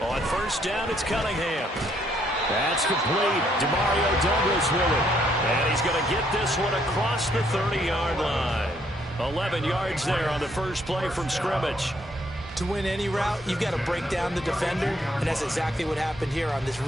On first down, it's Cunningham. That's complete. Demario Douglas with it. And he's going to get this one across the 30-yard line. 11 yards there on the first play from scrimmage. To win any route, you've got to break down the defender, and that's exactly what happened here on this.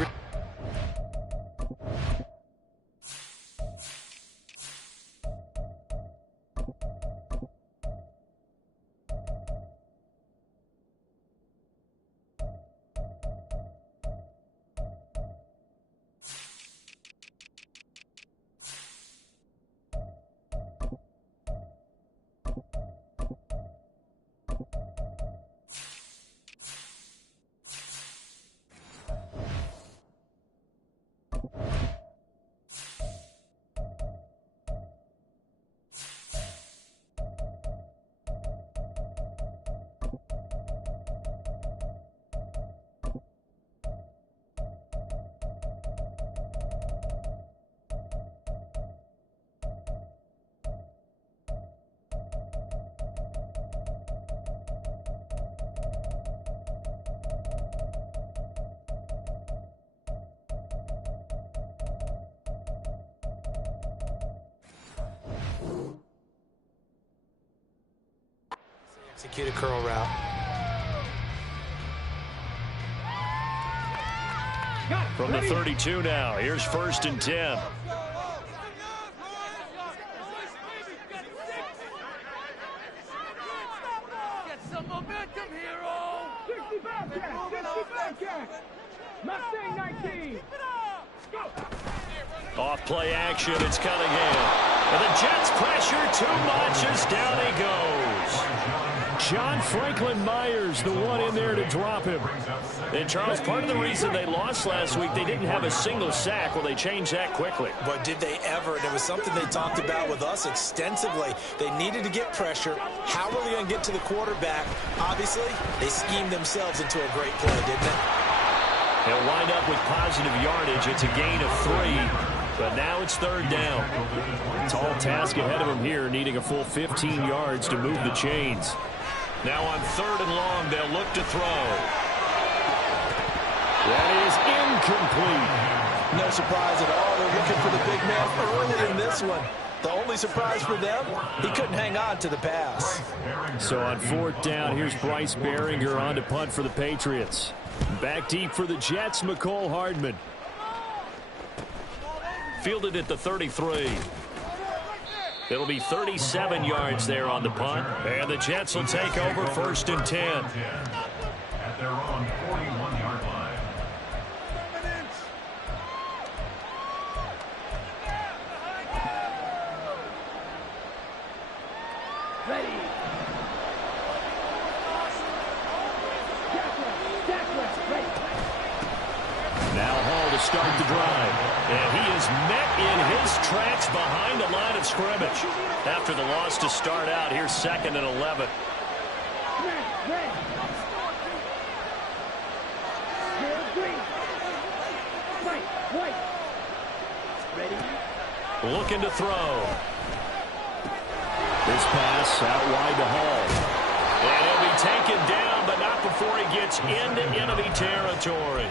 Execute a curl route. From the 32 now, here's 1st and 10. Get some momentum, hero. 60 back jack. Mustang 19. Off play action, it's Cunningham. And the Jets pressure too much as down he goes. John Franklin Myers, the one in there to drop him. And, Charles, part of the reason they lost last week, they didn't have a single sack. Well, they changed that quickly. But did they ever? And it was something they talked about with us extensively. They needed to get pressure. How are they going to get to the quarterback? Obviously, they schemed themselves into a great play, didn't they? They'll wind up with positive yardage. It's a gain of 3. But now it's 3rd down. Tall task ahead of them here, needing a full 15 yards to move the chains. Now on 3rd and long, they'll look to throw. That is incomplete. No surprise at all. They're looking for the big man early in this one. The only surprise for them, he couldn't hang on to the pass. So on 4th down, here's Bryce Baringer on to punt for the Patriots. Back deep for the Jets, McCole Hardman. Fielded at the 33. It'll be 37 yards there on the punt. And the Jets will take over 1st and 10. At their own 41-yard line. Ready. Now Hall to start the drive. And he is met in his tracks behind the line of scrimmage. After the loss to start out, here's 2nd and 11. Looking to throw. This pass out wide to Hall. And he'll be taken down, but not before he gets into enemy territory.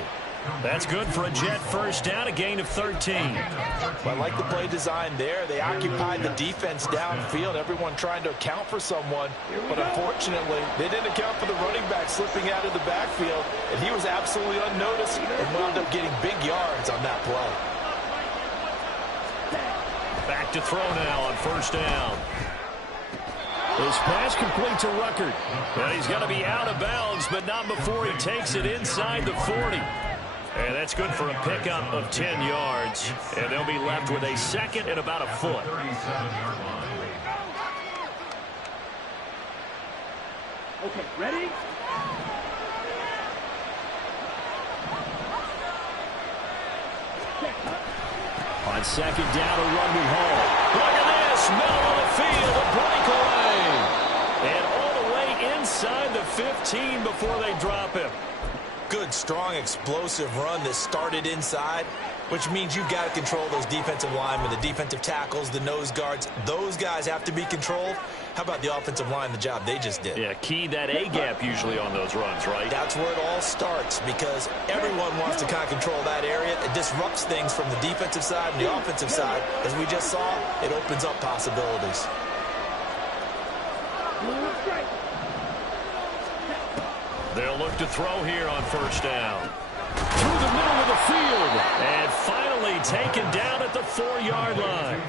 That's good for a Jet 1st down, a gain of 13. I like the play design there. They occupied the defense downfield, everyone trying to account for someone. But unfortunately, they didn't account for the running back slipping out of the backfield, and he was absolutely unnoticed and wound up getting big yards on that play. Back to throw now on 1st down. His pass complete to Ruckert. And he's going to be out of bounds, but not before he takes it inside the 40. And that's good for a pickup of 10 yards. And they'll be left with a 2nd and about a foot. Okay, ready? On 2nd down, a run with Hall. Look at this. Middle of the field, a breakaway. And all the way inside the 15 before they drop him. Good, strong, explosive run that started inside, which means you've got to control those defensive linemen, the defensive tackles, the nose guards. Those guys have to be controlled. How about the offensive line, the job they just did? Yeah, key that A-gap usually on those runs, right? That's where it all starts, because everyone wants to kind of control that area. It disrupts things from the defensive side and the offensive side. As we just saw, it opens up possibilities. They'll look to throw here on first down. Through the middle of the field. And finally taken down at the 4-yard line.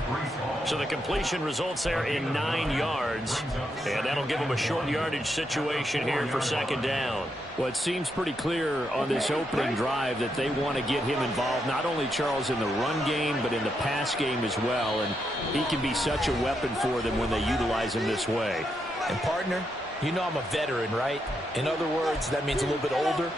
So the completion results there in 9 yards. And that'll give them a short yardage situation here for second down. Well, it seems pretty clear on this opening drive that they want to get him involved, not only, Charles, in the run game, but in the pass game as well. And he can be such a weapon for them when they utilize him this way. And, partner, you know I'm a veteran, right? In other words, that means a little bit older.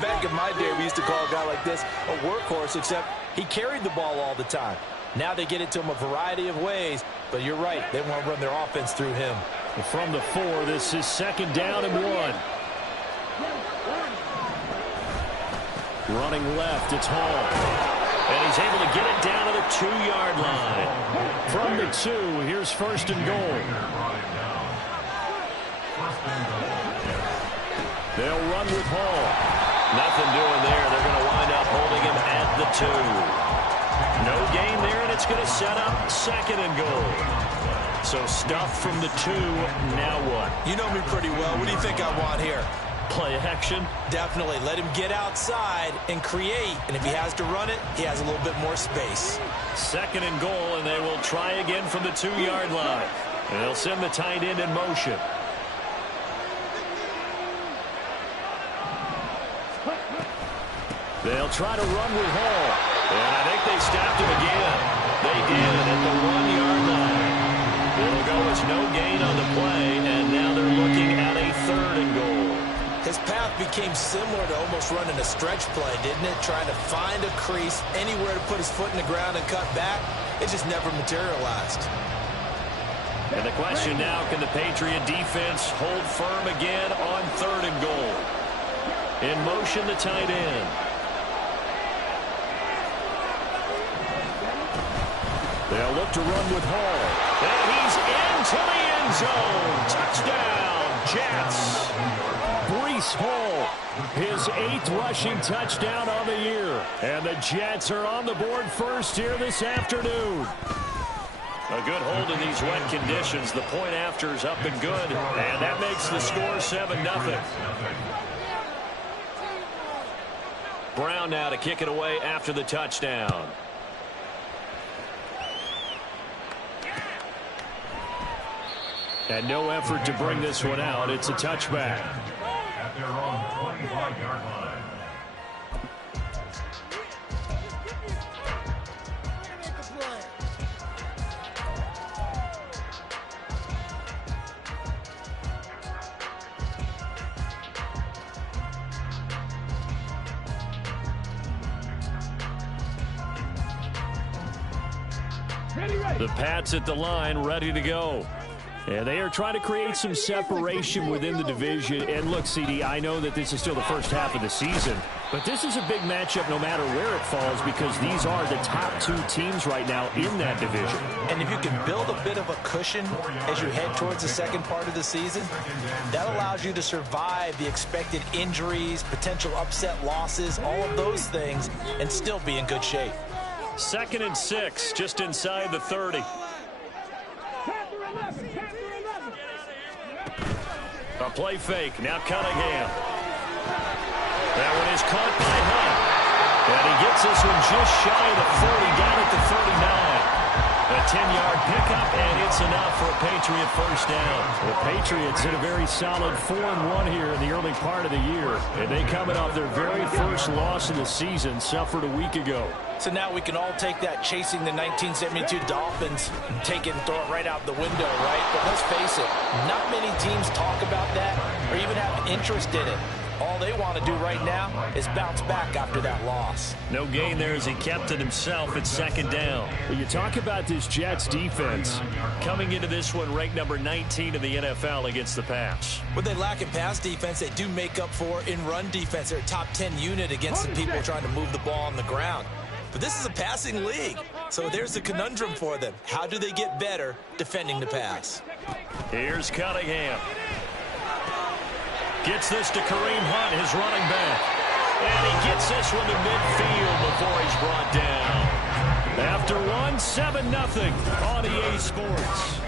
Back in my day, we used to call a guy like this a workhorse, except he carried the ball all the time. Now they get it to him a variety of ways, but you're right. They want to run their offense through him. From the 4, this is second down and 1. Running left, it's Hall. And he's able to get it down to the 2-yard line. From the 2, here's first and goal. They'll run with Hall. Nothing doing there. They're going to wind up holding him at the 2. No gain there, and it's going to set up second and goal. So stuff from the 2, now what? You know me pretty well. What do you think I want here? Play action? Definitely. Let him get outside and create. And if he has to run it, he has a little bit more space. Second and goal, and they will try again from the 2-yard line. And they'll send the tight end in motion. They'll try to run with Hall. And I think they stopped him again. They did at the 1-yard line. It'll go as no gain on the play, and now they're looking at a 3rd and goal. His path became similar to almost running a stretch play, didn't it? Trying to find a crease, anywhere to put his foot in the ground and cut back. It just never materialized. And the question now, can the Patriot defense hold firm again on 3rd and goal? In motion, the tight end. They'll look to run with Hall. And he's into the end zone. Touchdown, Jets. Breece Hall, his 8th rushing touchdown on the year. And the Jets are on the board first here this afternoon. A good hold in these wet conditions. The point after is up and good. And that makes the score 7-0. Brown now to kick it away after the touchdown. And no effort to bring this one out. It's a touchback. At their own 25-yard line. The Pats at the line, ready to go. And they are trying to create some separation within the division. And look, CD, I know that this is still the first half of the season, but this is a big matchup no matter where it falls, because these are the top 2 teams right now in that division. And if you can build a bit of a cushion as you head towards the second part of the season, that allows you to survive the expected injuries, potential upset losses, all of those things, and still be in good shape. 2nd and 6, just inside the 30. A play fake. Now Cunningham. That one is caught by Hunt. And he gets this one just shy of the 40, down at the 39. A 10-yard pickup, and it's enough for a Patriot first down. The Patriots hit a very solid 4-1 here in the early part of the year. And they coming off their very first loss of the season, suffered a week ago. So now we can all take that chasing the 1972 Dolphins and take it and throw it right out the window, right? But let's face it, not many teams talk about that or even have interest in it. All they want to do right now is bounce back after that loss. No gain there as he kept it himself at second down. Well, you talk about this Jets defense. Coming into this one, ranked number 19 in the NFL against the pass. What they lack in pass defense, they do make up for in run defense. They're a top 10 unit against the people trying to move the ball on the ground. But this is a passing league, so there's a conundrum for them. How do they get better defending the pass? Here's Cunningham. Gets this to Kareem Hunt, his running back. And he gets this one to midfield before he's brought down. After one, 7-0 on EA Sports.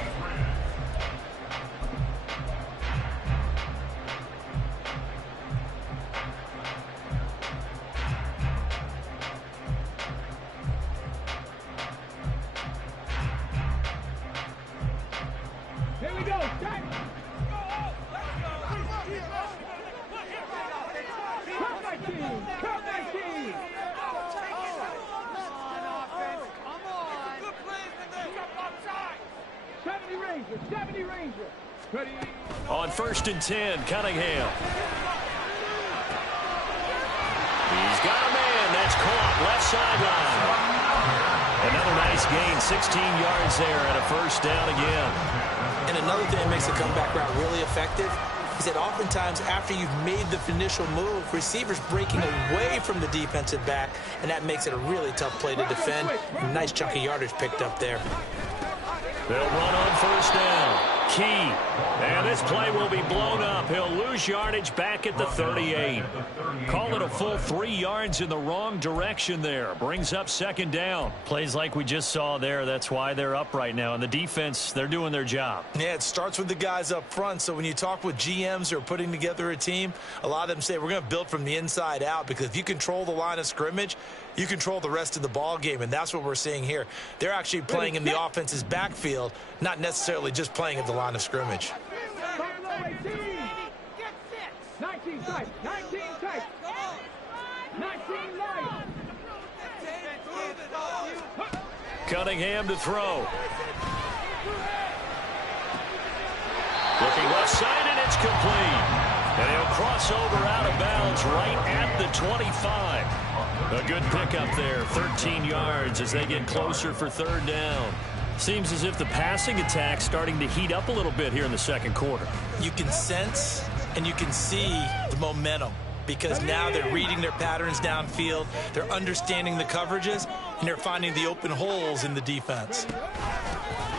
Here we go. Count 19. Count 19. Come on. 70 Rangers. 70 Rangers. Ready. On 1st and 10, Cunningham. He's got a man. That's caught left sideline. Another nice gain, 16 yards there and a first down again. And another thing that makes the comeback route really effective is that oftentimes after you've made the initial move, receivers breaking away from the defensive back, and that makes it a really tough play to defend. Nice chunk of yardage picked up there. They'll run on 1st down. Key. And this play will be blown up. He'll lose yardage back at the 38. Call it a full 3 yards in the wrong direction there. Brings up 2nd down. Plays like we just saw there. That's why they're up right now. And the defense, they're doing their job. Yeah, it starts with the guys up front. So when you talk with GMs who are putting together a team, a lot of them say we're going to build from the inside out, because if you control the line of scrimmage, you control the rest of the ball game, and that's what we're seeing here. They're actually playing in the offense's backfield, not necessarily just playing at the line of scrimmage. 19 tight. 19 tight. 19 light. Cunningham to throw. Looking left side, and it's complete. And he'll cross over out of bounds right at the 25. A good pickup there, 13 yards as they get closer for 3rd down. Seems as if the passing attack's starting to heat up a little bit here in the 2nd quarter. You can sense and you can see the momentum, because now they're reading their patterns downfield, they're understanding the coverages, and they're finding the open holes in the defense.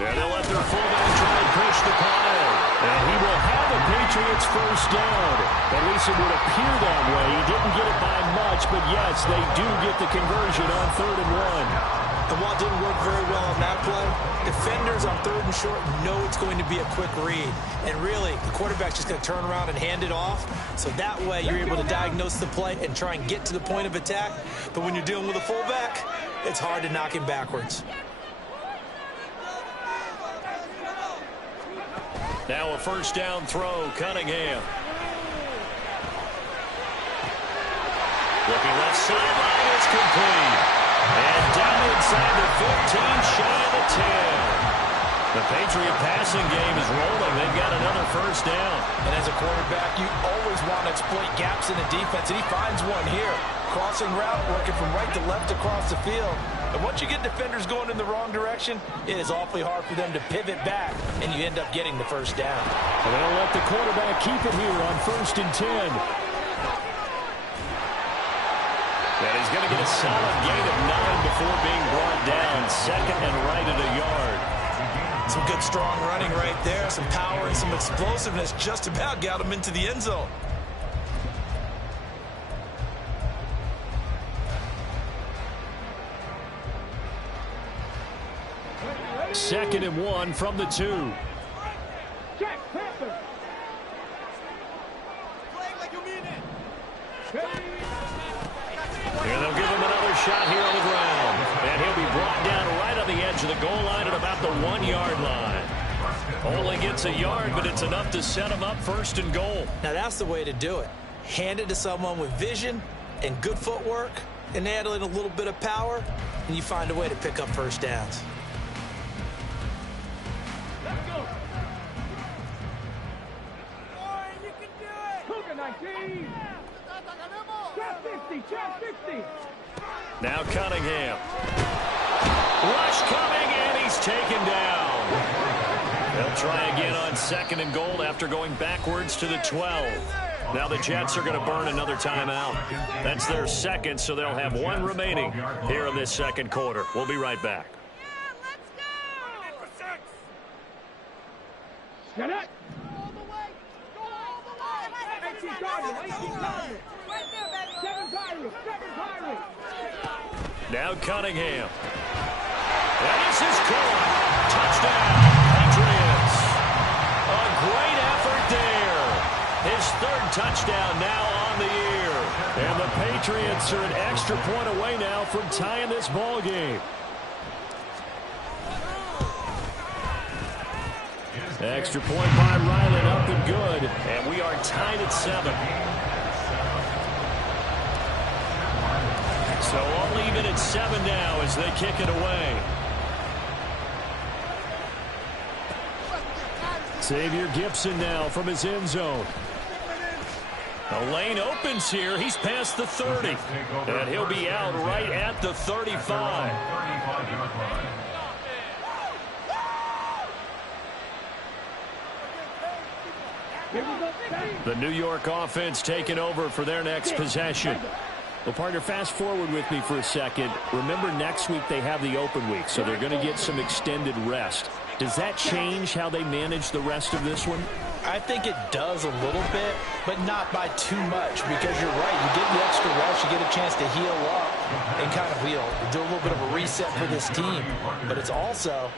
And they'll let their fullback try and push the pile. And he will have the Patriots 1st down. At least it would appear that way. He didn't get it by much, but yes, they do get the conversion on 3rd and 1. And while it didn't work very well on that play, defenders on 3rd and short know it's going to be a quick read. And really, the quarterback's just going to turn around and hand it off. So that way, you're able to diagnose the play and try and get to the point of attack. But when you're dealing with a fullback, it's hard to knock him backwards. Now a 1st down throw, Cunningham. Looking left sideline, it's complete. And down inside the 15, shy of the 10. The Patriot passing game is rolling. They've got another 1st down. And as a quarterback, you always want to exploit gaps in the defense, and he finds one here. Crossing route, working from right to left across the field. And once you get defenders going in the wrong direction, it is awfully hard for them to pivot back, and you end up getting the 1st down. And they'll let the quarterback keep it here on 1st and 10. And he's going to get a solid gain of 9 before being brought down. 2nd and right at a yard. Some good strong running right there. Some power and some explosiveness just about got him into the end zone. Second and 1 from the 2. Check. Panther. And they'll give him another shot here on the ground. And he'll be brought down right on the edge of the goal line at about the 1-yard line. Only gets a yard, but it's enough to set him up 1st and goal. Now that's the way to do it. Hand it to someone with vision and good footwork, and add in a little bit of power, and you find a way to pick up 1st downs. Let's go. Cougar 19. 60, check 60. Now Cunningham. Rush coming, and he's taken down. They'll try again on 2nd and goal after going backwards to the 12. Now the Jets are going to burn another timeout. That's their second, so they'll have one remaining here in this second quarter. We'll be right back. Get it. Go all the way. 18 Cardinals, 18 Cardinals. 7 Pirates, 7 Pirates. Now Cunningham. And this is caught. Touchdown, Patriots. A great effort there. His 3rd touchdown now on the year. And the Patriots are an extra point away now from tying this ball game. Extra point by Ryland, up and good. And we are tied at 7. So all even at 7 now as they kick it away. Xavier Gipson now from his end zone. The lane opens here. He's past the 30. And he'll be out right at the 35. The New York offense taking over for their next possession. Well, partner, fast forward with me for a second. Remember, next week they have the open week, so they're going to get some extended rest. Does that change how they manage the rest of this one? I think it does a little bit, but not by too much, because you're right. You get the extra rest, you get a chance to heal up and kind of, do a little bit of a reset for this team. But it's also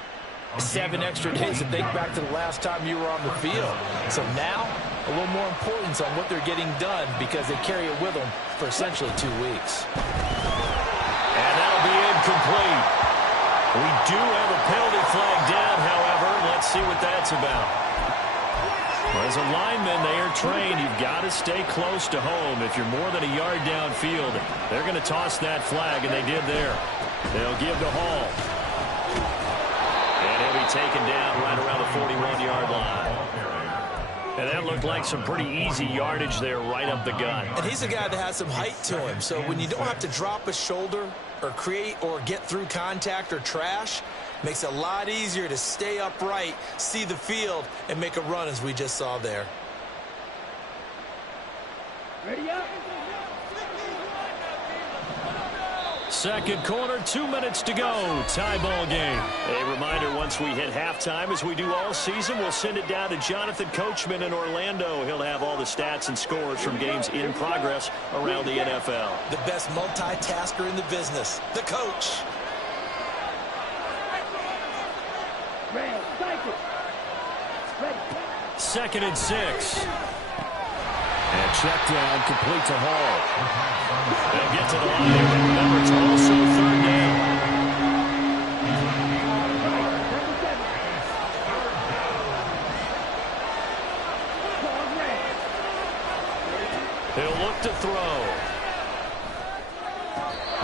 7 extra days to think back to the last time you were on the field. So now, a little more importance on what they're getting done because they carry it with them for essentially 2 weeks. And that'll be incomplete. We do have a penalty flag down, however. Let's see what that's about. Well, as a lineman, they are trained. You've got to stay close to home. If you're more than a yard downfield, they're going to toss that flag, and they did there. They'll give to Hall. And he'll be taken down right around the 41-yard line. And that looked like some pretty easy yardage there right up the gut. And he's a guy that has some height to him. So when you don't have to drop a shoulder or create or get through contact or trash, makes it a lot easier to stay upright, see the field, and make a run as we just saw there. Ready up. Second quarter, 2 minutes to go. Tie ball game. A reminder, once we hit halftime, as we do all season, we'll send it down to Jonathan Coachman in Orlando. He'll have all the stats and scores from games in progress around the NFL. The best multitasker in the business, the coach. Red, cycle. Ready. 2nd and 6. And check down, complete to Hall. They'll get to the line. Remember, it's also 3rd down. He'll look to throw.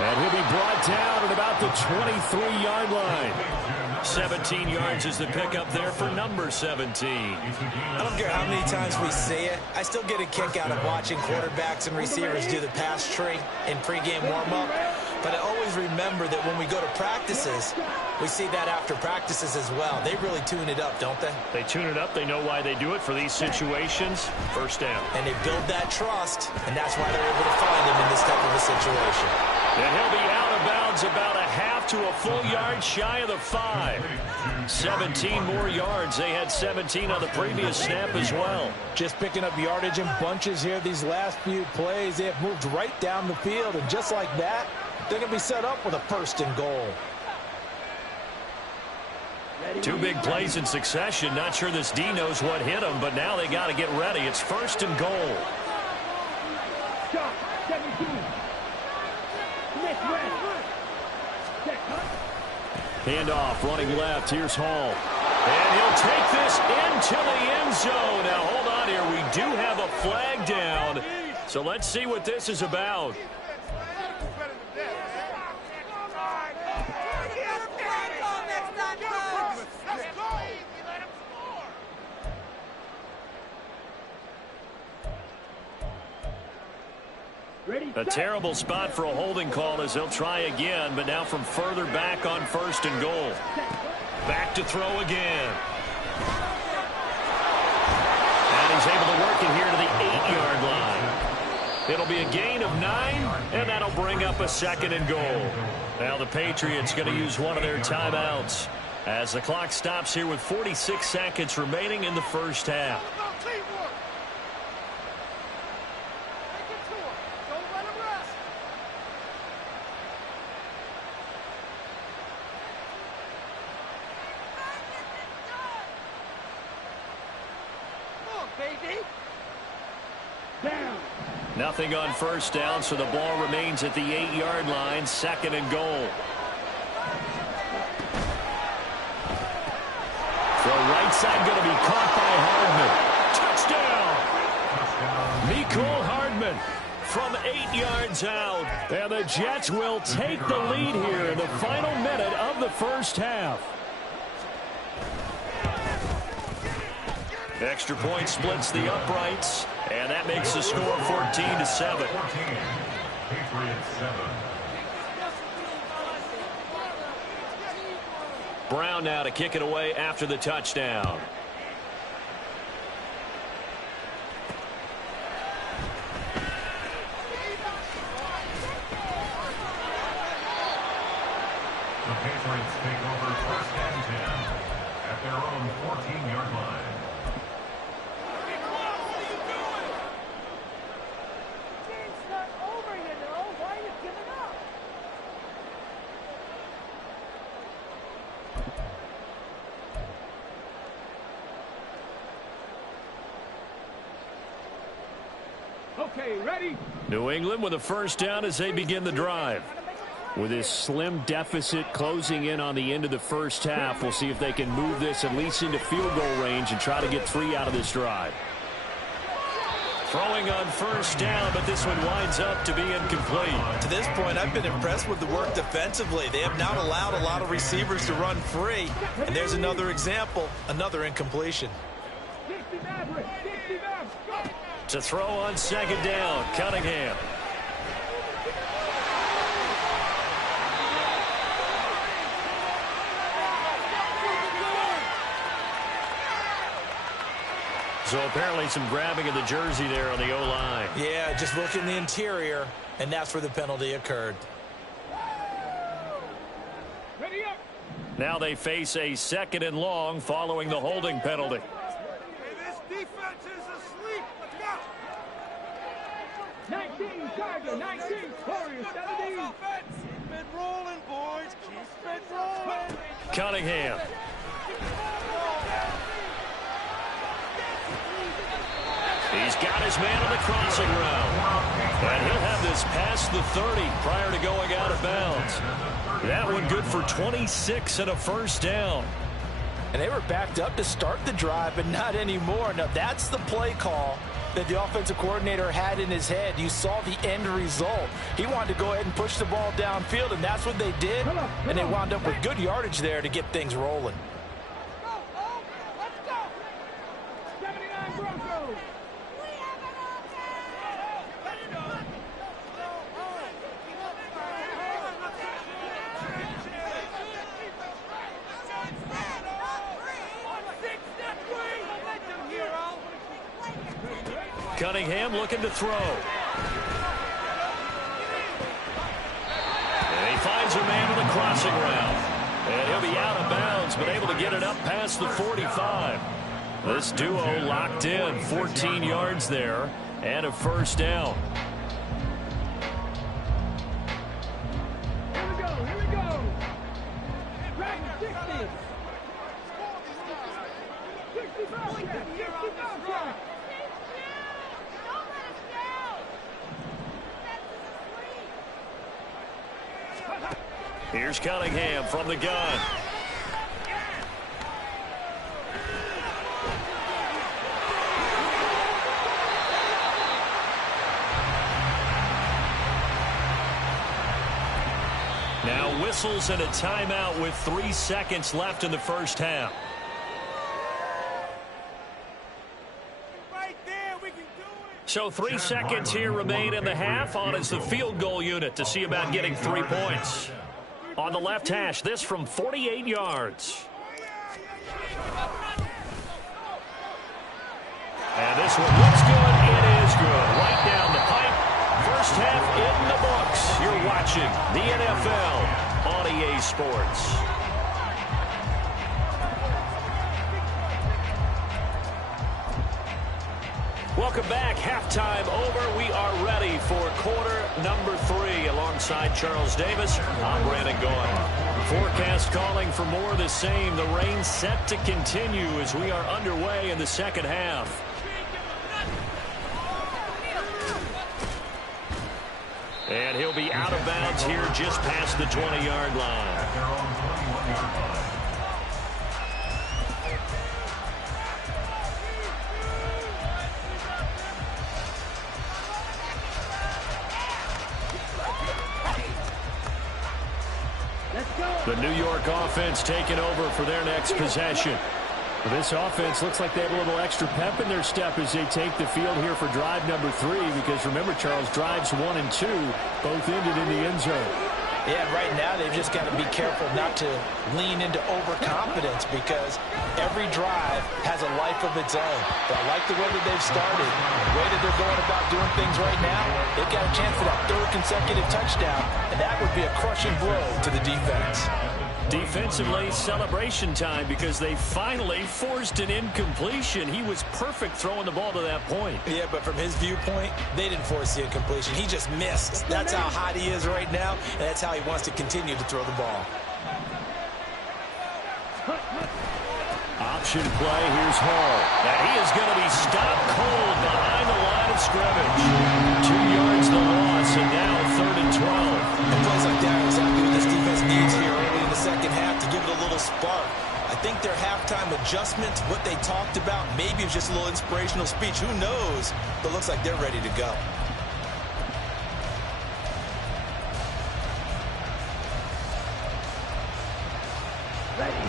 And he'll be brought down at about the 23-yard line. 17 yards is the pickup there for number 17. I don't care how many times we see it. I still get a kick out of watching quarterbacks and receivers do the pass tree in pregame warm-up. But I always remember that when we go to practices, we see that after practices as well. They really tune it up, don't they? They tune it up. They know why they do it for these situations. First down. And they build that trust, and that's why they're able to find him in this type of a situation. And he'll be out of bounds about a half to a full yard shy of the 5. 17 more yards. They had 17 on the previous snap as well. Just picking up yardage in bunches here these last few plays. They have moved right down the field, and just like that, they're going to be set up with a 1st and goal. 2 big plays in succession. Not sure this D knows what hit him, but now they got to get ready. It's 1st and goal. Stop. 17. Next red. Check. Handoff, running left. Here's Hall. And he'll take this into the end zone. Now, hold on here. We do have a flag down. So let's see what this is about. A terrible spot for a holding call as they'll try again, but now from further back on 1st and goal. Back to throw again. And he's able to work it here to the 8-yard line. It'll be a gain of 9, and that'll bring up a 2nd and goal. Now the Patriots going to use one of their timeouts as the clock stops here with 46 seconds remaining in the first half. Nothing on 1st down, so the ball remains at the 8-yard line, 2nd and goal. The right side going to be caught by Hardman. Touchdown! Mecole Hardman from 8 yards out. And the Jets will take the lead here in the final minute of the first half. Extra point splits the uprights, and that makes the score 14-7. Patriots 7. Brown now to kick it away after the touchdown. The Patriots take over 1st and 10 at their own 14-yard line. Okay, ready? New England with a 1st down as they begin the drive. With this slim deficit closing in on the end of the first half, we'll see if they can move this at least into field goal range and try to get 3 out of this drive. Throwing on 1st down, but this one winds up to be incomplete. To this point, I've been impressed with the work defensively. They have not allowed a lot of receivers to run free. And there's another example, another incompletion. To throw on 2nd down, Cunningham. So apparently some grabbing of the jersey there on the O-line. Yeah, just look in the interior, and that's where the penalty occurred. Ready up. Now they face a 2nd and long following the holding penalty. This defense is asleep. Let's go. 19, Tiger, 19, Warriors, 17. Keep it rolling, boys. Keep it rolling. Cunningham. He's got his man on the crossing route. And he'll have this past the 30 prior to going out of bounds. That one good for 26 and a 1st down. And they were backed up to start the drive, but not anymore. Now, that's the play call that the offensive coordinator had in his head. You saw the end result. He wanted to go ahead and push the ball downfield, and that's what they did. And they wound up with good yardage there to get things rolling. Let's go. 79 Broncos. Cunningham looking to throw. And he finds a man on the crossing route. And he'll be out of bounds, but able to get it up past the 45. This duo locked in, 14 yards there, and a 1st down. Here we go, here we go. Right, 60. 65, 65. Here's Cunningham from the gun. Now whistles and a timeout with 3 seconds left in the first half. So 3 seconds here remain in the half. On is the field goal unit to see about getting 3 points. On the left hash, this from 48 yards. And this one looks good. It is good. Right down the pipe. First half in the books. You're watching the NFL on EA Sports. Welcome back. Halftime over. We are ready for quarter number 3. Alongside Charles Davis, I'm Brandon Gaudin. Forecast calling for more of the same. The rain set to continue as we are underway in the second half. And he'll be out of bounds here just past the 20-yard line. The New York offense taking over for their next possession. Well, this offense looks like they have a little extra pep in their step as they take the field here for drive number 3. Because remember, Charles, drives 1 and 2 both ended in the end zone. Yeah, right now they've just got to be careful not to lean into overconfidence because every drive has a life of its own. But I like the way that they've started. The way that they're going about doing things right now, they've got a chance for that 3rd consecutive touchdown, and that would be a crushing blow to the defense. Defensively, celebration time because they finally forced an incompletion. He was perfect throwing the ball to that point. Yeah, but from his viewpoint, they didn't force the incompletion. He just missed. That's how hot he is right now, and that's how he wants to continue to throw the ball. Option play, here's Hall. And he is going to be stopped cold behind the line of scrimmage. 2 yards the loss, and now 3rd and 12. And plays like that are exactly what this defense needs here early in the second half to give it a little spark. I think their halftime adjustment, what they talked about, maybe it was just a little inspirational speech. Who knows? But it looks like they're ready to go.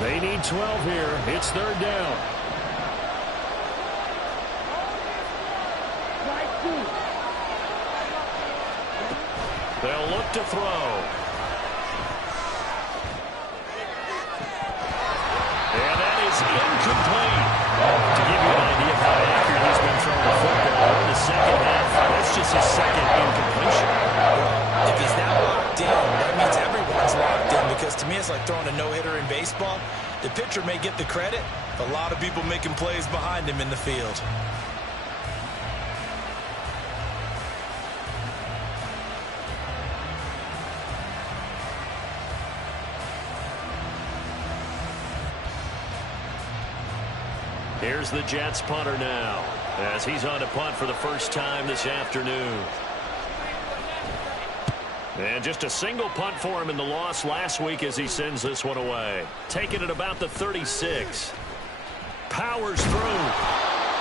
They need 12 here. It's 3rd down. They'll look to throw. And that is incomplete. To give you an idea of how accurate he's been throwing the football in the second half, that's just his 2nd incompletion. If he's now locked in, that means everyone's locked in because to me it's like throwing a no-hitter in baseball. The pitcher may get the credit, but a lot of people making plays behind him in the field. Here's the Jets punter now as he's on to punt for the first time this afternoon. And just a single punt for him in the loss last week as he sends this one away. Taking it about the 36. Powers through.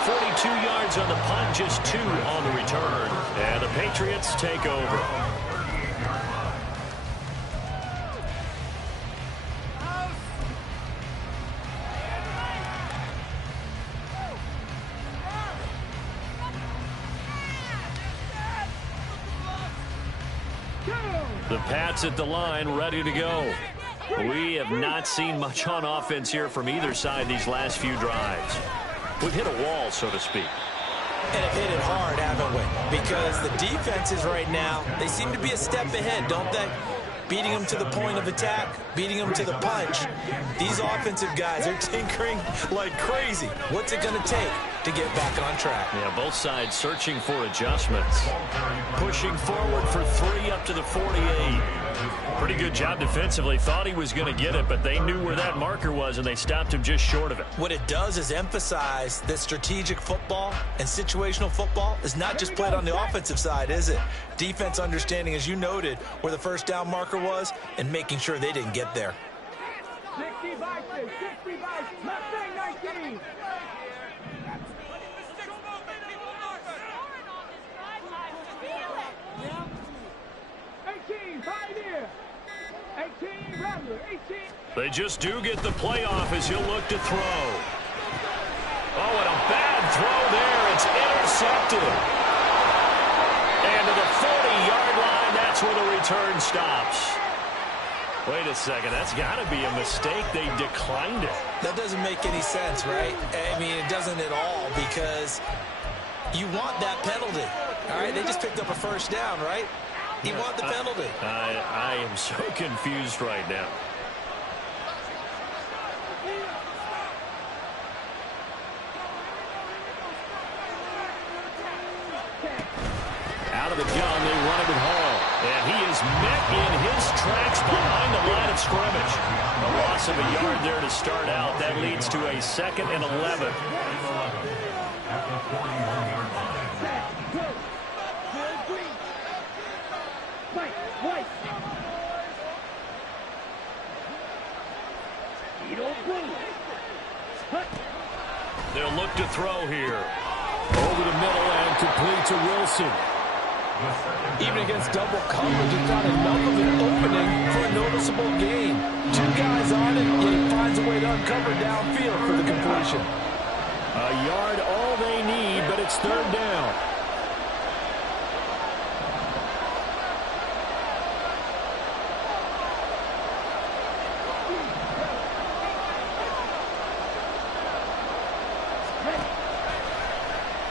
42 yards on the punt, just 2 on the return. And the Patriots take over. The Pats at the line, ready to go. We have not seen much on offense here from either side these last few drives. We've hit a wall, so to speak. And have hit it hard, haven't we? Because the defenses right now, they seem to be a step ahead, don't they? Beating them to the point of attack, beating them to the punch. These offensive guys are tinkering like crazy. What's it going to take to get back on track? Yeah, both sides searching for adjustments. Pushing forward for 3 up to the 48. Pretty good job defensively. Thought he was going to get it, but they knew where that marker was, and they stopped him just short of it. What it does is emphasize that strategic football and situational football is not just played on the offensive side, is it? Defense understanding, as you noted, where the first down marker was and making sure they didn't get there. 60 by 6, 60 by 6, left wing 19. They just do get the playoff as he'll look to throw. Oh, and a bad throw there. It's intercepted. And to the 40-yard line, that's where the return stops. Wait a second, that's got to be a mistake. They declined it. That doesn't make any sense, right? I mean, it doesn't at all, because you want that penalty. All right, they just picked up a first down, right? You want the penalty. I am so confused right now. Out of the gun, they run it at Hall. And he is met in his tracks behind the line of scrimmage. A loss of a yard there to start out. That leads to a 2nd and 11. They'll look to throw here. Over the middle and complete to Wilson. Even against double coverage, it's not enough of an opening for a noticeable gain. 2 guys on it, yet he finds a way to uncover downfield for the completion. A yard all they need, but it's 3rd down.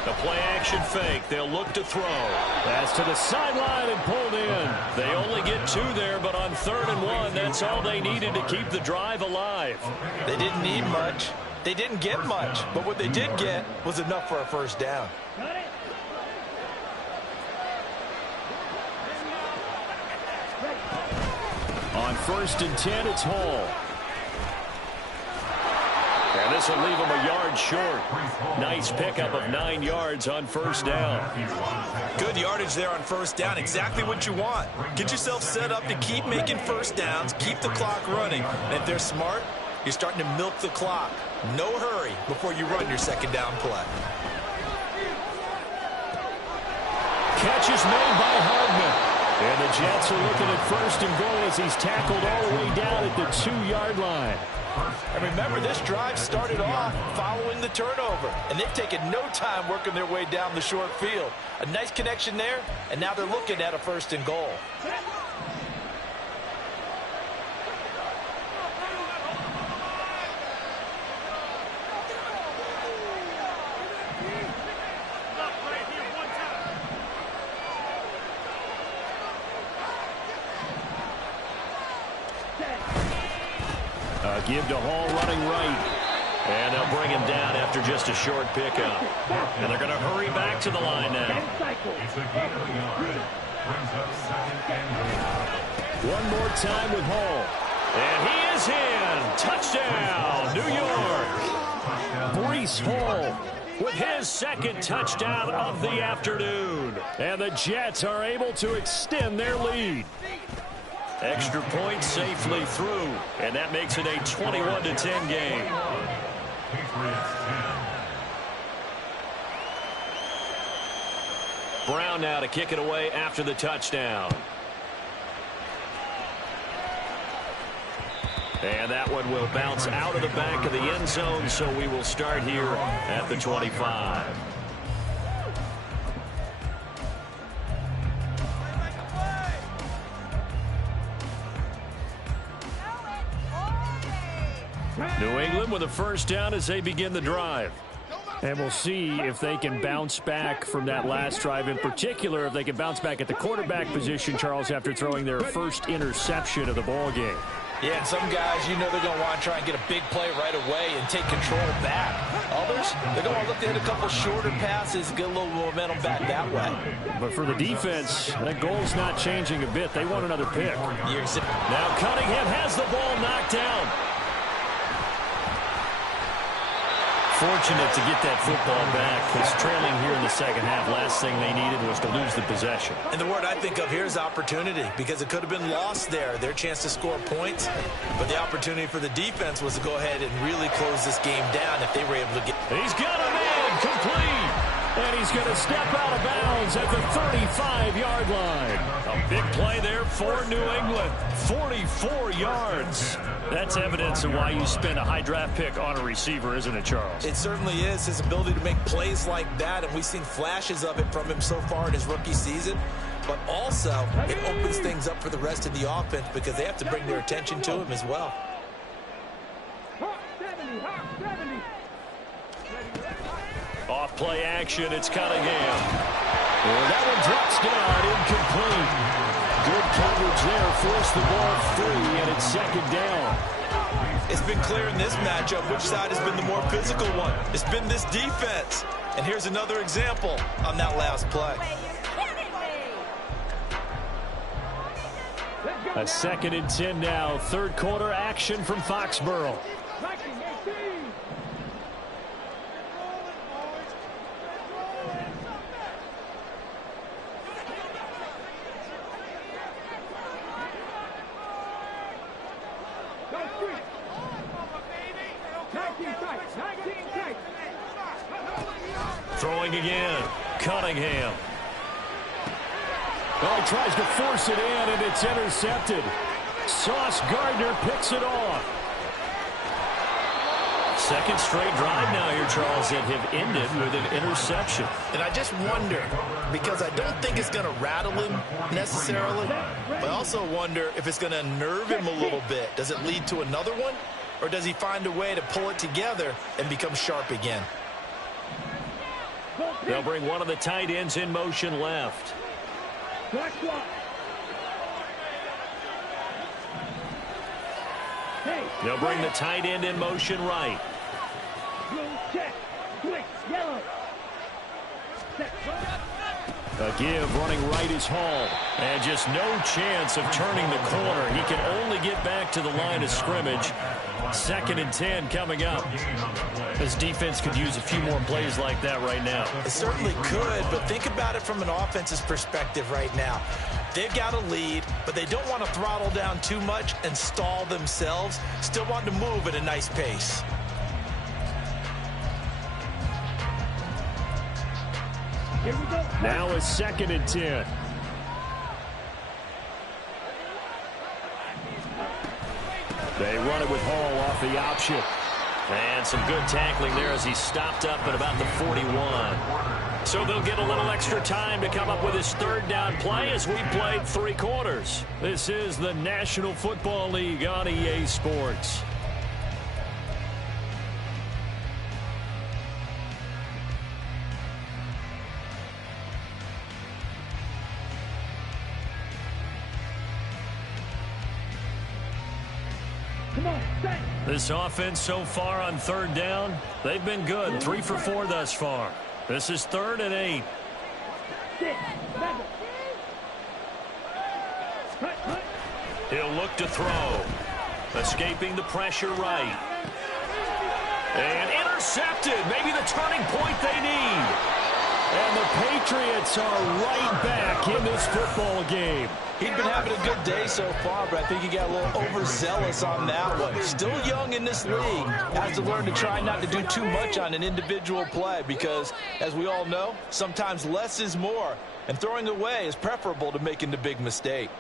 The play-action fake. They'll look to throw. Pass to the sideline and pulled in. They only get 2 there, but on 3rd and 1, that's all they needed to keep the drive alive. They didn't need much. They didn't get much. But what they did get was enough for a first down. On 1st and 10, it's Hall. And this will leave him a yard short. Nice pickup of 9 yards on 1st down. Good yardage there on 1st down. Exactly what you want. Get yourself set up to keep making first downs, keep the clock running. And if they're smart, you're starting to milk the clock. No hurry before you run your 2nd down play. Catch is made by Hardman. And the Jets are looking at 1st and goal as he's tackled all the way down at the 2-yard line. And remember, this drive started off following the turnover. And they've taken no time working their way down the short field. A nice connection there, and now they're looking at a 1st and goal. Give to Hall running right. And they'll bring him down after just a short pickup. And they're going to hurry back to the line now. It's a gain of a yard. Brings up 2nd and goal. One more time with Hall. And he is in. Touchdown, New York. Breece Hall With his 2nd touchdown of the afternoon. And the Jets are able to extend their lead. Extra point safely through, and that makes it a 21-10 game. Patriots 10. Brown now to kick it away after the touchdown. And that one will bounce out of the back of the end zone, so we will start here at the 25. New England with a first down as they begin the drive. And we'll see if they can bounce back from that last drive. In particular, if they can bounce back at the quarterback position, Charles, after throwing their first interception of the ball game. Yeah, and some guys, you know they're going to want to try and get a big play right away and take control back. Others, they're going to look to hit a couple shorter passes, get a little momentum back that way. But for the defense, that goal's not changing a bit. They want another pick. Now Cunningham has the ball knocked down. Fortunate to get that football back, because trailing here in the second half, last thing they needed was to lose the possession. And the word I think of here is opportunity, because it could have been lost there, their chance to score points. But the opportunity for the defense was to go ahead and really close this game down if they were able to get. He's got him in, complete. And he's going to step out of bounds at the 35-yard line. A big play there for New England. 44 yards. That's evidence of why you spend a high draft pick on a receiver, isn't it, Charles? It certainly is. His ability to make plays like that, and we've seen flashes of it from him so far in his rookie season. But also, it opens things up for the rest of the offense because they have to bring their attention to him as well. Off play action, it's Cunningham. And that one drops down, incomplete. Good coverage there, forced the ball free, and it's second down. It's been clear in this matchup which side has been the more physical one. It's been this defense. And here's another example on that last play. A 2nd and 10 now. Third quarter action from Foxborough. Throwing again. Cunningham. Well, he tries to force it in, and it's intercepted. Sauce Gardner picks it off. Second straight drive now here, Charles, that have ended with an interception. And I just wonder, because I don't think it's going to rattle him necessarily, but I also wonder if it's going to nerve him a little bit. Does it lead to another one, or does he find a way to pull it together and become sharp again? They'll bring one of the tight ends in motion left. They'll bring the tight end in motion right. A give running right is Hall. And just no chance of turning the corner. He can only get back to the line of scrimmage. 2nd and 10 coming up. This defense could use a few more plays like that right now. It certainly could, but think about it from an offense's perspective right now. They've got a lead, but they don't want to throttle down too much and stall themselves. Still want to move at a nice pace. Now a 2nd and 10. They run it with Hall off the option. And some good tackling there as he stopped up at about the 41. So they'll get a little extra time to come up with his third down play as we played 3 quarters. This is the National Football League on EA Sports. This offense so far on third down, they've been good. 3 for 4 thus far. This is 3rd and 8. He'll look to throw. Escaping the pressure right. And intercepted. Maybe the turning point they need. And the Patriots are right back in this football game. He'd been having a good day so far, but I think he got a little overzealous on that one. Still young in this league. Has to learn to try not to do too much on an individual play because, as we all know, sometimes less is more. And throwing away is preferable to making the big mistake.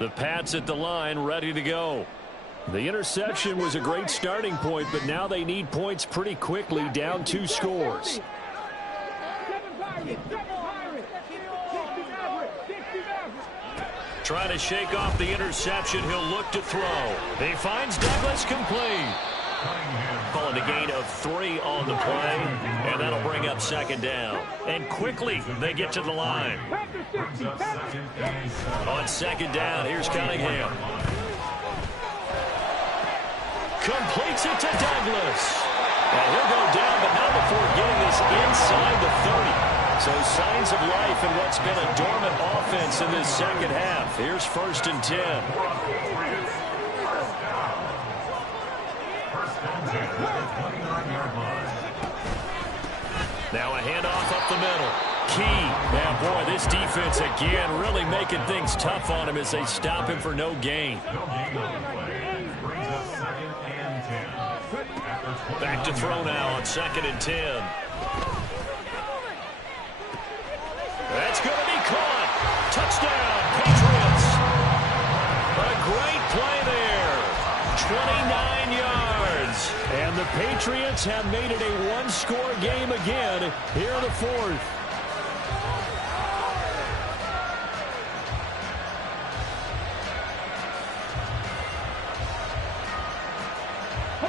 The Pats at the line ready to go. The interception was a great starting point, but now they need points pretty quickly, down 2 scores. Trying to shake off the interception. He'll look to throw. He finds Douglas complete. Calling a gain of 3 on the play, and that'll bring up 2nd down. And quickly, they get to the line. On 2nd down, here's Cunningham. Completes it to Douglas. And he'll go down, but not before getting this inside the 30. So signs of life in what's been a dormant offense in this second half. Here's 1st and 10. Now a handoff up the middle. Key. Now, boy, this defense again really making things tough on him as they stop him for no gain. Back to throw now on 2nd and 10. That's going to be caught. Touchdown, Patriots. A great play there. 29 yards. And the Patriots have made it a one-score game again here in the fourth.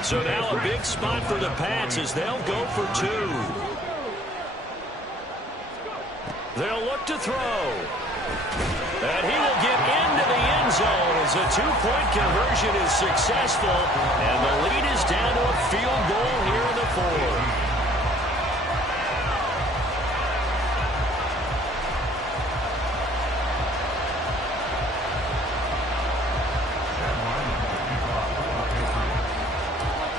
So now a big spot for the Pats as they'll go for two. They'll look to throw. And he will get into the end zone as a two-point conversion is successful. And the lead is down to a field goal here in the fourth.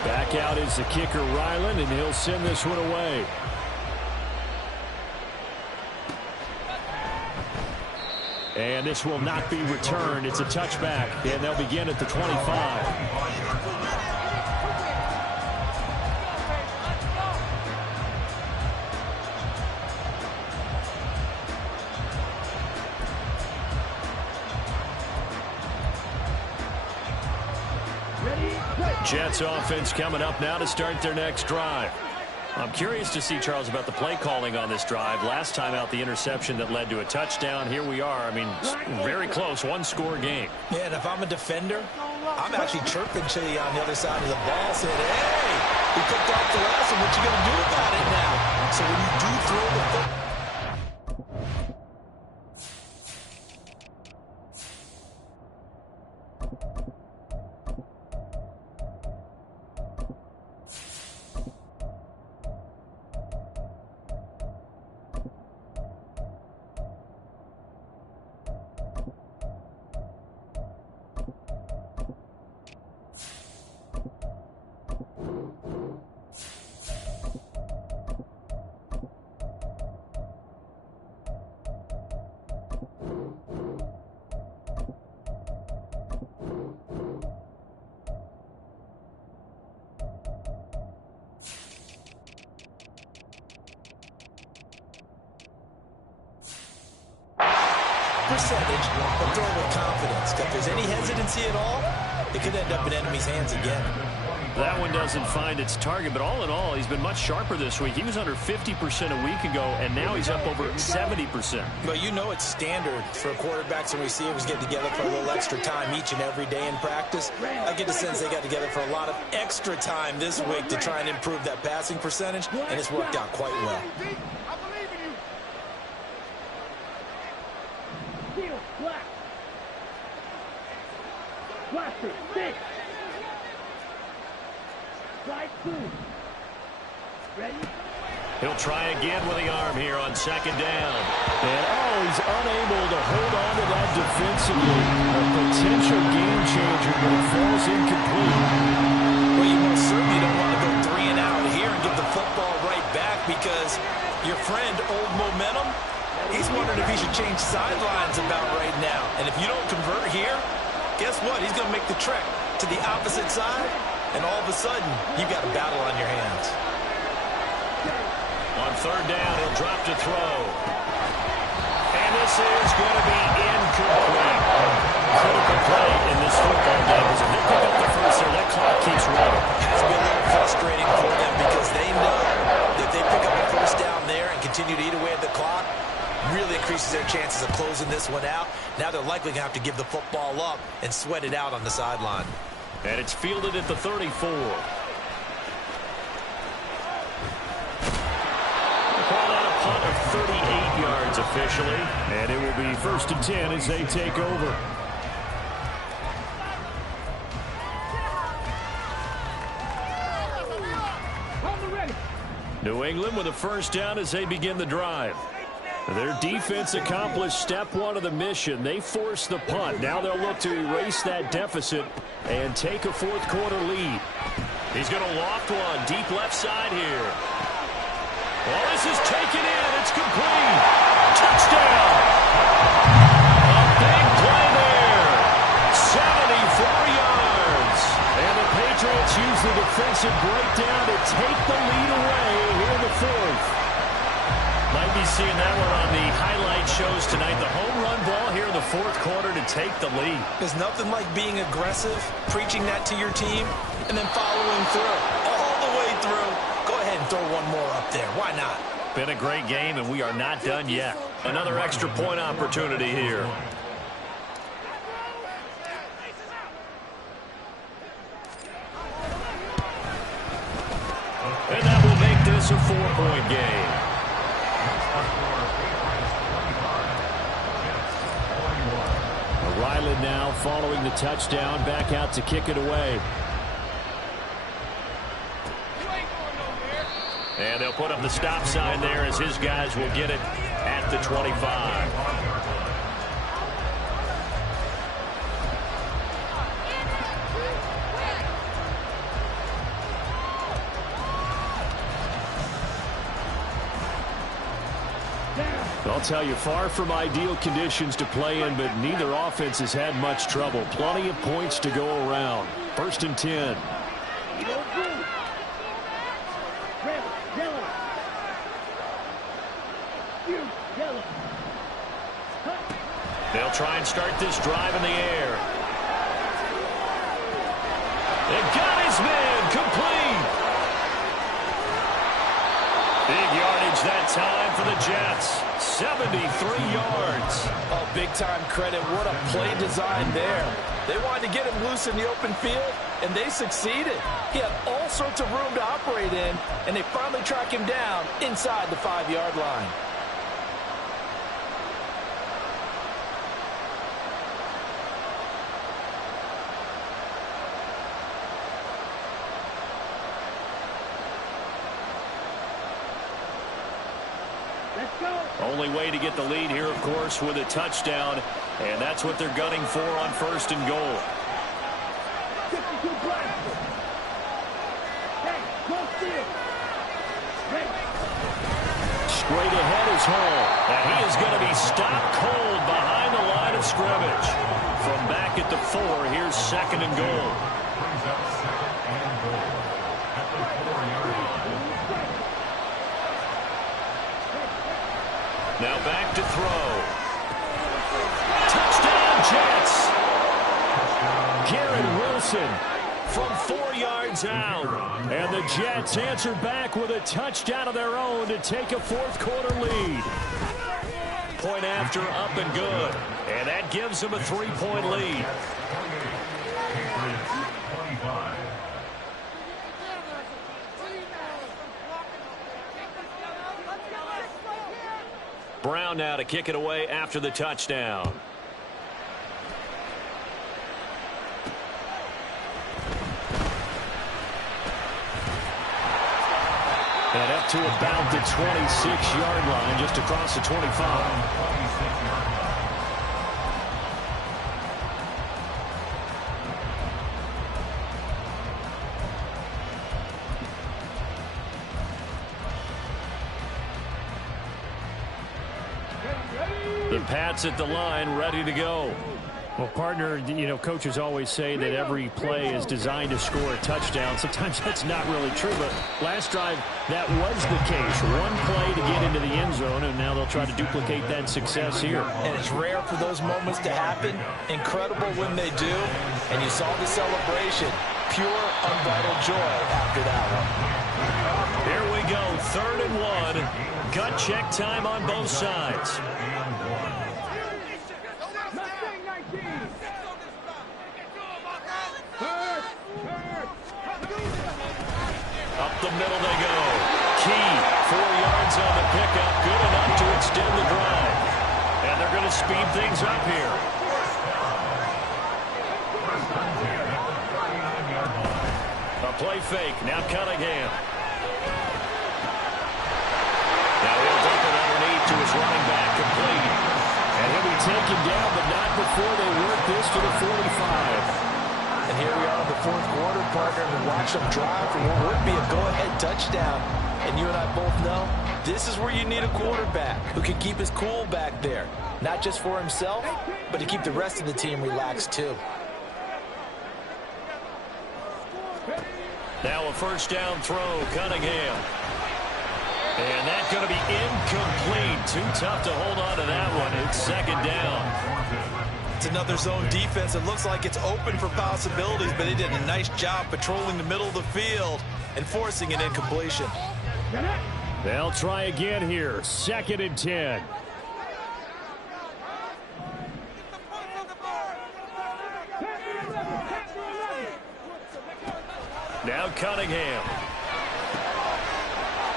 Back out is the kicker, Ryland, and he'll send this one away. And this will not be returned. It's a touchback, and they'll begin at the 25. Jets offense coming up now to start their next drive. I'm curious to see, Charles, about the play calling on this drive. Last time out, the interception that led to a touchdown. Here we are. I mean, very close, one-score game. Yeah, and if I'm a defender, I'm actually chirping to you on the other side of the ball, saying, hey, we picked off the last one. What you going to do about it now? So when you do throw the football, percentage, but throw with confidence. If there's any hesitancy at all, it could end up in enemy's hands again. That one doesn't find its target, but all in all, he's been much sharper this week. He was under 50% a week ago, and now he's up over 70%. But you know it's standard for quarterbacks and receivers get together for a little extra time each and every day in practice. I get the sense they got together for a lot of extra time this week to try and improve that passing percentage, and it's worked out quite well. Blaster, 6. Slide 2. Ready? He'll try again with the arm here on second down. And, he's unable to hold on to that defensively. A potential game changer, but it falls incomplete. Well, you most certainly don't want to go 3 and out here and give the football right back because your friend, Old Momentum, he's wondering if he should change sidelines about right now. And if you don't convert here, guess what? He's going to make the trek to the opposite side, and all of a sudden, you've got a battle on your hands. On third down, he'll drop to throw. And this is going to be incomplete. Critical play in this football game. As if they pick up the first there, that clock keeps running. It has to be a little frustrating for them because they know that they pick up a first down there and continue to eat away at the clock, really increases their chances of closing this one out. Now they're likely going to have to give the football up and sweat it out on the sideline. And it's fielded at the 34. Call out a punt of 38 yards officially. And it will be 1st and 10 as they take over. New England with a first down as they begin the drive. Their defense accomplished step one of the mission. They forced the punt. Now they'll look to erase that deficit and take a fourth quarter lead. He's going to loft one deep left side here. Well, this is taken in. It's complete. Touchdown. A big play there. 74 yards. And the Patriots use the defensive breakdown to take the lead away here in the fourth. Might be be seeing that one on the highlight shows tonight. The home run ball here in the fourth quarter to take the lead. There's nothing like being aggressive, preaching that to your team, and then following through. All the way through. Go ahead and throw one more up there. Why not? Been a great game, and we are not done yet. Another extra point opportunity here. And that will make this a 4-point game. Ryland now following the touchdown, back out to kick it away. And they'll put up the stop sign there as his guys will get it at the 25. I'll tell you, far from ideal conditions to play in, but neither offense has had much trouble. Plenty of points to go around. 1st and 10. They'll try and start this drive in the air. They got his man complete. Big yardage that time for the Jets. 73 yards. Oh, big-time credit. What a play design there. They wanted to get him loose in the open field, and they succeeded. He had all sorts of room to operate in, and they finally track him down inside the 5-yard line. Only way to get the lead here, of course, with a touchdown. And that's what they're gunning for on 1st and goal. Straight ahead is Hall. And he is going to be stopped cold behind the line of scrimmage. From back at the 4, here's 2nd and goal. Brings up 2nd and goal at the 4-yard line. Now back to throw. Touchdown, Jets. Garrett Wilson From 4 yards out. And the Jets answer back with a touchdown of their own to take a fourth-quarter lead. Point after, up and good. And that gives them a 3-point lead. 25. Brown now to kick it away after the touchdown. And up to about the 26-yard line, just across the 25. The Pats at the line, ready to go. Well, partner, you know, coaches always say that every play is designed to score a touchdown. Sometimes that's not really true, but last drive, that was the case. One play to get into the end zone, and now they'll try to duplicate that success here. And it's rare for those moments to happen. Incredible when they do. And you saw the celebration. Pure, unbridled joy after that one. Here we go, 3rd and 1. Gut check time on both sides. Up the middle they go. Key, 4 yards on the pickup. Good enough to extend the drive. And they're going to speed things up here. A play fake. Now Cunningham. Now he'll dump it underneath to his running back, complete. And he'll be taken down, but not before they work this to the 45. And here we are in the fourth quarter, partner, and watch them drive for what would be a go-ahead touchdown. And you and I both know this is where you need a quarterback who can keep his cool back there. Not just for himself, but to keep the rest of the team relaxed too. Now a first down throw, Cunningham. And that's going to be incomplete. Too tough to hold on to that one. It's second down. It's another zone defense. It looks like it's open for possibilities, but they did a nice job patrolling the middle of the field and forcing an incompletion. They'll try again here. 2nd and 10. Now Cunningham.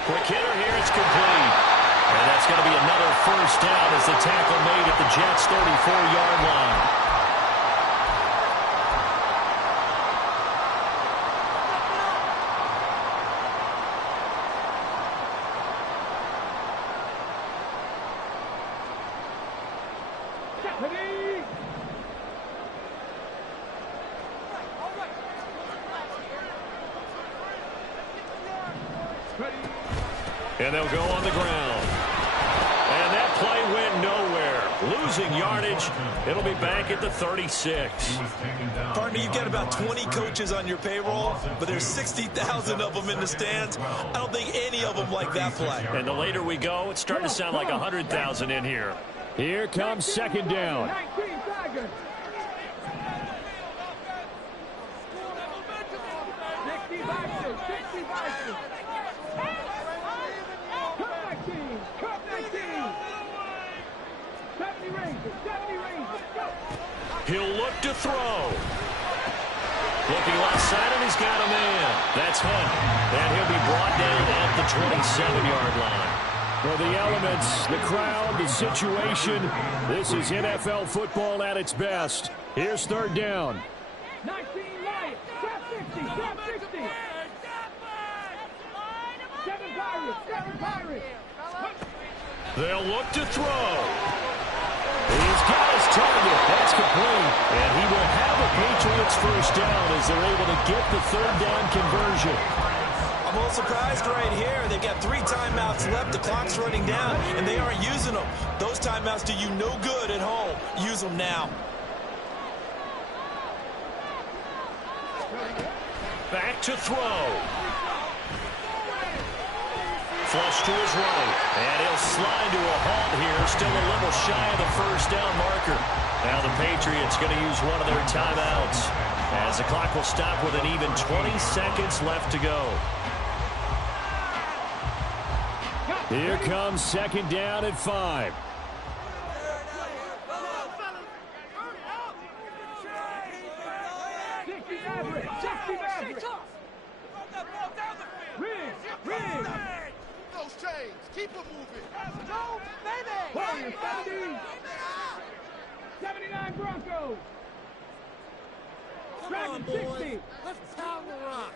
Quick hitter here. It's complete. And that's going to be another first down as the tackle made at the Jets' 34-yard line. And they'll go on the ground. And that play went nowhere. Losing yardage. It'll be back at the 36. Partner, you've got about 20 coaches on your payroll, but there's 60,000 of them in the stands. I don't think any of them like that play. And the later we go, it's starting to sound like 100,000 in here. Here comes second down. He'll look to throw. Looking left side, and he's got a man. That's Hunt. And he'll be brought down at the 27-yard line. Well, the elements, the crowd, the situation, this is NFL football at its best. Here's third down. 19 Lions, step 50, step 60. 7 Pirates. They'll look to throw. He's got his target. That's complete. And he will have a Patriots first down as they're able to get the third down conversion. I'm a little surprised right here. They've got 3 timeouts left. The clock's running down, and they aren't using them. Those timeouts do you no good at home. Use them now. Back to throw. Flush to his right. And he'll slide to a halt here. Still a little shy of the first down marker. Now the Patriots going to use one of their timeouts as the clock will stop with an even 20 seconds left to go. Here comes second down at 5. Keep it moving. Go, baby. Warriors, 79 Broncos. Dragon 60. Let's pound the rock.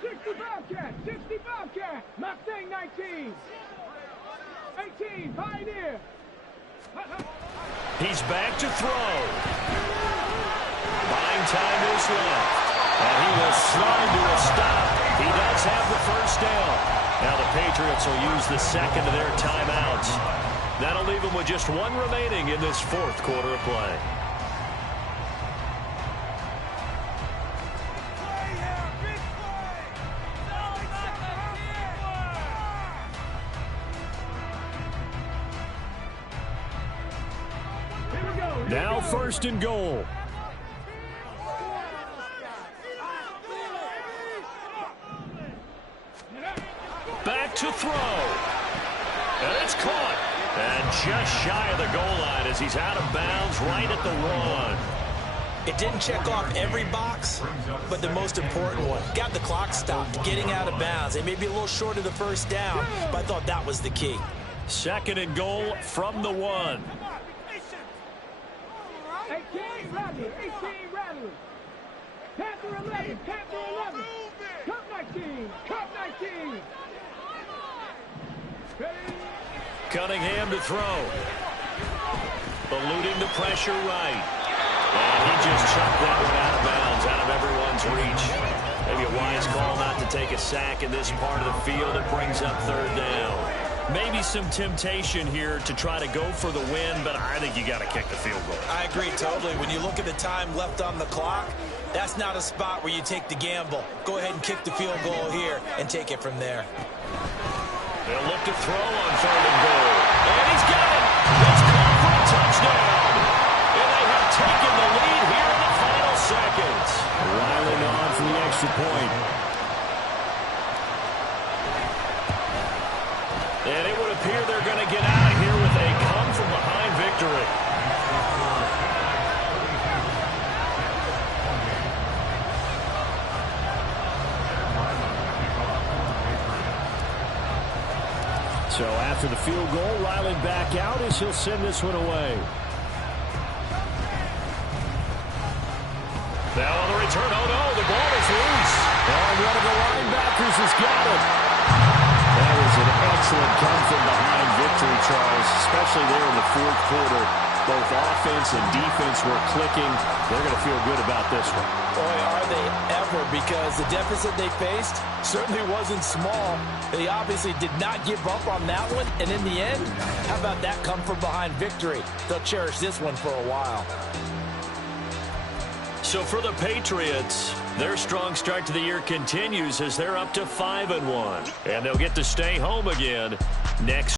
60 Bobcat. 60 Bobcat. Mustang 19. 18 Pioneer. He's back to throw. Buying time is left. And he will slide to a stop. He does have the first down. Now the Patriots will use the second of their timeouts. That'll leave them with just one remaining in this fourth quarter of play. Now first and goal. Back to throw. And it's caught. And just shy of the goal line as he's out of bounds right at the 1. It didn't check off every box, but the most important one. Got the clock stopped, getting out of bounds. They may be a little short of the first down, but I thought that was the key. Second and goal from the 1. 18 Radley. 18 Radley. Panther 11. Panther 11. Cup 19. Cup 19. Cunningham to throw. Eluding the pressure right. And he just chucked that one out of bounds, out of everyone's reach. Maybe a wise call not to take a sack in this part of the field. It brings up third down. Maybe some temptation here to try to go for the win, but I think you got to kick the field goal. I agree totally. When you look at the time left on the clock, that's not a spot where you take the gamble. Go ahead and kick the field goal here and take it from there. They'll look to throw on 3rd and goal. And he's got it. It's caught for a touchdown. And they have taken the lead here in the final seconds. Ryland on for the extra point. And it would appear they're going to get out of here with a come-from-behind victory. So after the field goal, Ryland back out as he'll send this one away. Now on the return, oh no, the ball is loose. And one of the linebackers has got it. That was an excellent come-from-behind victory, Charles, especially there in the 4th quarter. Both offense and defense were clicking. They're going to feel good about this one. Boy, are they ever, because the deficit they faced certainly wasn't small. They obviously did not give up on that one, and in the end, how about that come-from-behind victory? They'll cherish this one for a while. So for the Patriots, their strong start to the year continues as they're up to 5-1. And they'll get to stay home again next